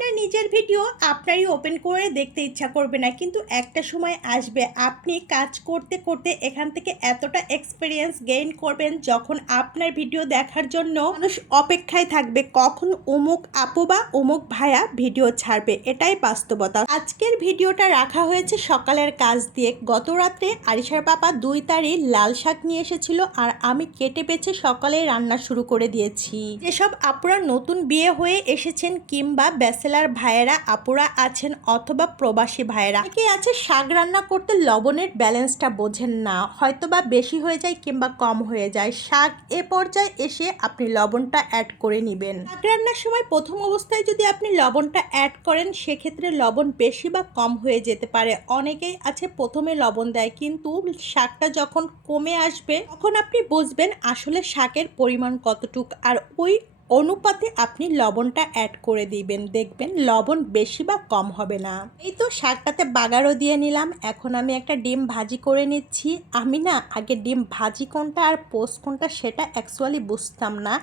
আপনার নিজের ভিডিও আপনারই ওপেন করে দেখতে ইচ্ছা করবে না। কিন্তু একটা সময় আসবে, আপনি কাজ করতে করতে এখান থেকে এতটা এক্সপিরিয়েন্স গেইন করবেন যখন আপনার ভিডিও দেখার জন্য মানুষ অপেক্ষায় থাকবে, কখন অমুক আপু বা অমুক ভাইয়া ভিডিও ছাড়বে, এটাই বাস্তবতা। আজকের ভিডিওটা রাখা হয়েছে সকালের কাজ দিয়ে। গত রাত্রে আরিশার পাপা দুই তারি লাল শাক নিয়ে এসেছিল আর আমি কেটে বেছে সকালে রান্না শুরু করে দিয়েছি। যেসব আপুরা নতুন বিয়ে হয়ে এসেছেন কিংবা ব্যাচেলার ভাইয়েরা আপুরা আছেন অথবা প্রবাসী ভাইয়েরা। কি আছে শাক রান্না করতে লবণের ব্যালেন্সটা বোঝেন না হয়তো বা বেশি হয়ে যায় কিংবা কম হয়ে যায়। শাক এ পর্যায়ে এসে আপনি লবণটা অ্যাড করে নেবেন। শাক রান্নার সময় প্রথম অবস্থায় যদি আপনি লবণটা অ্যাড করেন, সেক্ষেত্রে লবণ বেশি বা কম হয়ে যেতে পারে। অনেকেই আছে প্রথমে লবণ দেয়, কিন্তু শাকটা যখন কমে আসবে, তখন আপনি বুঝবেন আসলে শাকের পরিমাণ কতটুক। আর ওই অনুপাতে আপনি লবণটা অ্যাড করে দিবেন। দেখবেন লবণ বেশি বা কম হবে না। এই তো শাকটাতে বাগারও দিয়ে নিলাম। এখন আমি একটা ডিম ভাজি করে নিচ্ছি। আমি না আগে ডিম ভাজি কোনটা আর পোস্ট কোনটা সেটা অ্যাকচুয়ালি বুঝতাম না।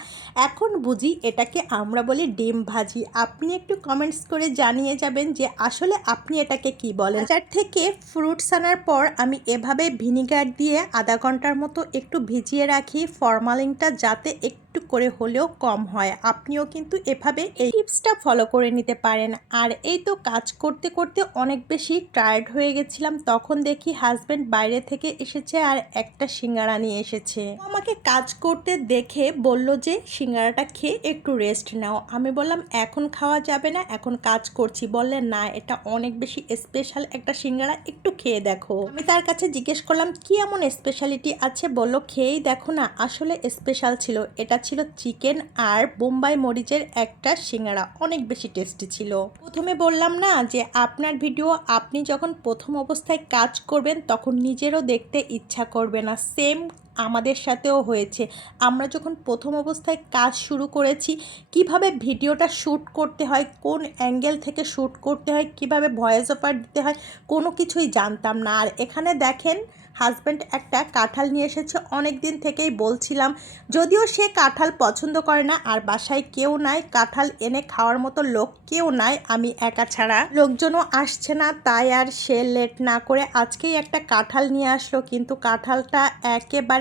এখন বুঝি এটাকে আমরা বলি ডিম ভাজি। আপনি একটু কমেন্টস করে জানিয়ে যাবেন যে আসলে আপনি এটাকে কি বলেন। বাজার থেকে ফ্রুটস আনার পর আমি এভাবে ভিনিগার দিয়ে আধা ঘণ্টার মতো একটু ভিজিয়ে রাখি। ফরমালিনটা যাতে একটু করে হলেও কম হয়। আপনিও কিন্তু এভাবে এই টিপসটা ফলো করে নিতে পারেন। আর এই তো কাজ করতে করতে অনেক বেশি টায়ার্ড হয়ে গেছিলাম, তখন দেখি হাজব্যান্ড বাইরে থেকে এসেছে আর একটা সিঙ্গারা নিয়ে এসেছে। আমাকে কাজ করতে দেখে বলল যে, সিঙ্গারাটা খেয়ে একটু রেস্ট নাও। আমি বললাম, এখন খাওয়া যাবে না, এখন কাজ করছি। বললেন না, এটা অনেক বেশি স্পেশাল একটা সিঙ্গারা, একটু খেয়ে দেখো। আমি তার কাছে জিজ্ঞেস করলাম, কি এমন স্পেশালিটি আছে? বলল, খেয়েই দেখো না, আসলে স্পেশাল ছিল। এটা ছিল চিকেন আর বোম্বাই মরিচের একটা সিঙ্গারা অনেক বেশি টেস্টি ছিল। প্রথমে বললাম না যে, আপনার ভিডিও আপনি যখন প্রথম অবস্থায় কাজ করবেন, তখন নিজেরও দেখতে ইচ্ছা করবে না। সেম আমাদের সাথেও হয়েছে। আমরা যখন প্রথম অবস্থায় কাজ শুরু করেছি, কীভাবে ভিডিওটা শ্যুট করতে হয়, কোন অ্যাঙ্গেল থেকে শ্যুট করতে হয়, কীভাবে ভয়েস ওভার দিতে হয়, কোনো কিছুই জানতাম না। আর এখানে দেখেন, হাজব্যান্ড একটা কাঁঠাল নিয়ে এসেছে। অনেক দিন থেকেই বলছিলাম, যদিও সে কাঁঠাল পছন্দ করে না, আর বাসায় কেউ নাই, কাঁঠাল এনে খাওয়ার মতো লোক কেউ নাই, আমি একা ছাড়া। লোকজনও আসছে না, তাই আর সে লেট না করে আজকেই একটা কাঁঠাল নিয়ে আসলো। কিন্তু কাঁঠালটা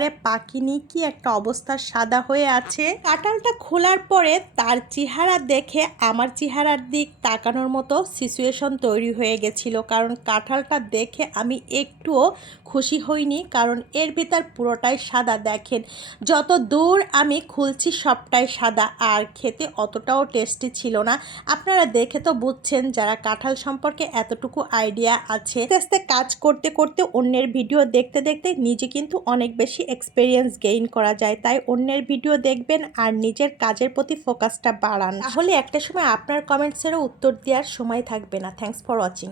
একেবারে পাকিনি কি একটা অবস্থা সাদা হয়ে আছে? কাঁঠালটা খোলার পরে তার চেহারা দেখে আমার চেহারার দিক তাকানোর মতো সিচুয়েশন তৈরি হয়ে গেছিল। কারণ কাঁঠালটা দেখে আমি একটুও খুশি হইনি, কারণ এর ভিতর পুরোটাই সাদা, দেখেন। যত দূর আমি খুলছি সবটাই সাদা, আর খেতে অতটাও টেস্টি ছিল না। আপনারা দেখে তো বুঝছেন যারা কাঁঠাল সম্পর্কে এতটুকু আইডিয়া আছে। আস্তে আস্তে কাজ করতে করতে অন্যের ভিডিও দেখতে দেখতে নিজে কিন্তু অনেক বেশি এক্সপিরিয়েন্স গেইন করা যায়, তাই অন্যের ভিডিও দেখবেন আর নিজের কাজের প্রতি ফোকাসটা বাড়ান। তাহলে একটা সময় আপনার কমেন্টসেরও উত্তর দেওয়ার সময় থাকবে না। Thanks for watching